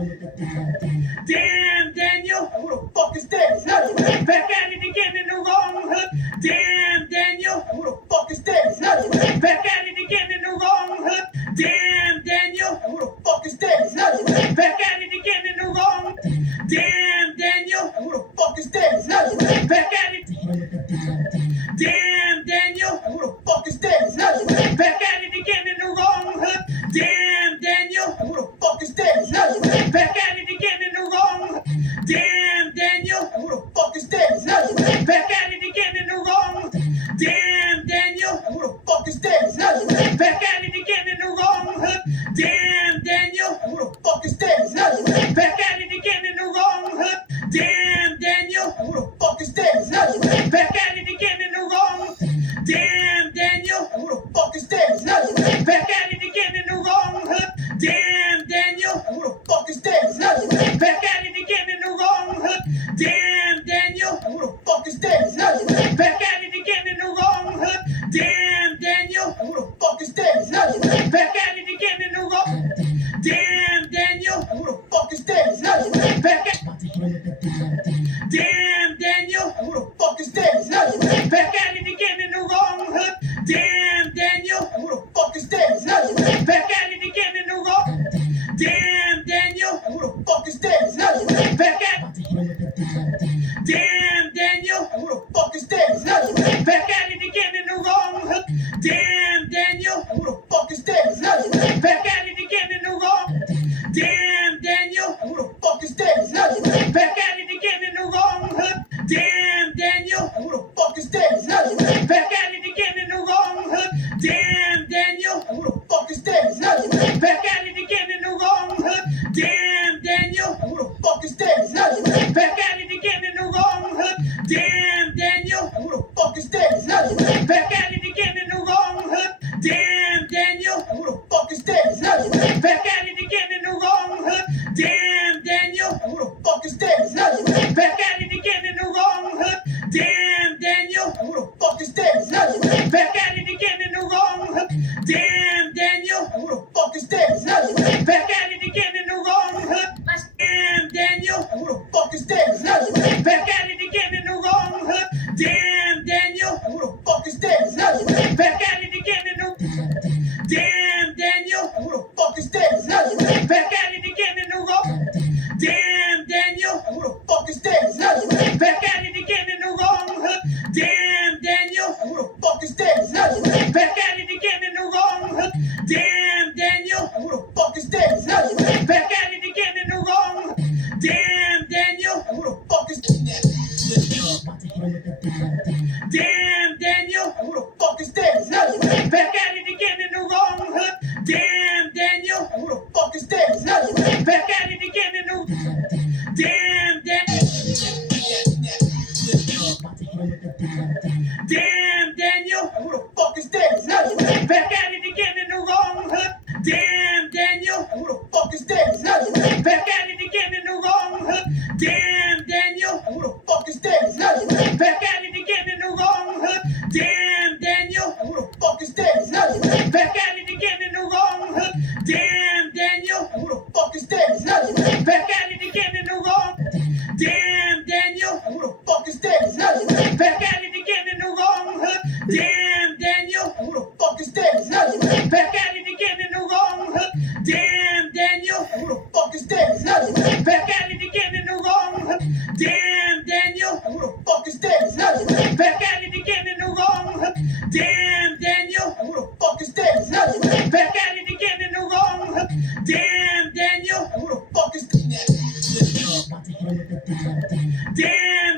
Damn, Daniel. Who the fuck is that? Back at it again in the wrong hood. Damn, Daniel. Who the fuck is that? Back at it again in the wrong hood. Damn, Daniel. Who the fuck is that? Back at it again in the wrong. Damn, Daniel. Who the fuck is that? Back at it. Damn, Daniel. Who the fuck is that? Back at it again in the wrong hood. Damn, Daniel. Who the fuck is that? Back at it again in the wrong. Damn, Daniel. Who the fuck is that? Back at it again in the wrong. Damn, Daniel. Who the fuck is that? Back at it again in the wrong hood. Damn, Daniel. Who the fuck is that? Back at it again in the wrong hood. Damn, Daniel. Who the fuck is that? Back at it again in the wrong. Damn, Daniel. Who the fuck is that? Back at it again in the wrong hood. Damn, Daniel. Who the fuck is that? Back at it again in the wrong hood. Damn, Daniel. Who the fuck is that? Back at it again in the wrong hood. Damn, Daniel. Who the fuck is that? Back at it again in the wrong. Damn, Daniel. Who the fuck is that? Back at. Damn, Daniel. Who the fuck is that? Back at it again in the wrong hood. Damn, Daniel. Who the fuck is that? Back at it again in the wrong. Damn, Daniel. Who the fuck is that? Back at. Damn, Daniel. Who the fuck is that? Back at it again in the wrong hood. Damn, Daniel. Who the fuck is that? Back at it again in the wrong. Damn, Daniel. Who the fuck is that? Back at it again in the wrong hood. Damn, Daniel. Who the fuck is that? Back at it again in the wrong hood. Damn, Daniel. Who the fuck is that? Back at it again in the wrong hood. Damn, Daniel. Who the fuck is that? Back at it again in the wrong hood. Damn, Daniel. Who the fuck is that? Back at it again in the wrong hood. Damn, Daniel. Who the fuck is that? Back at it again in the wrong hood. Damn, Daniel. Who the fuck is that? Back at it again in the wrong hood. Damn, Daniel. Who the fuck is that? Back at it again in the wrong hood. Damn, Daniel. Who the fuck is that? Back at it again in the wrong hood. Damn, Daniel. Who the fuck is that? Back at it again in the wrong hood. Damn, Daniel. Who the fuck is that? Back at it again in the. Damn, Daniel. Who the fuck is that? Back at it again in the wrong. Damn, Daniel. Who the fuck is that? Back at it again in the wrong hood. Damn, Daniel. Who the fuck is that? Back at it again in the wrong hood. Damn, Daniel. Who the fuck is that? Back at it again in the wrong. Damn, Daniel. Who the fuck is that? Damn, Daniel. Who the fuck is that? Back at it again in the wrong hood. Damn, Daniel. Who the fuck is that? Back at it again in the. Damn, Daniel. Damn, Daniel. Who the fuck is that? Back at it again in the wrong hood. Damn, Daniel. Who the fuck is that? Back at it again in the wrong hood. Damn, Daniel. Who the fuck is that? Back at it again in the wrong hood. Damn, Daniel. Who the fuck is that? Back at it again in the wrong hood. Damn, Daniel. Who the fuck is that? Back at it again in the wrong. Damn, Daniel. Who the fuck is that? Back at it again in the wrong hood. Damn, Daniel. Who the fuck is that? Back at it again in the wrong hood. Damn, Daniel. Who the fuck is that? Back at it again in the wrong hood. Damn, Daniel. Who the fuck is that? Back at it again in the wrong hood. Damn, Daniel. Who the fuck is that? Back at it again in the wrong hood. Damn, Daniel. Who the fuck is that? Damn.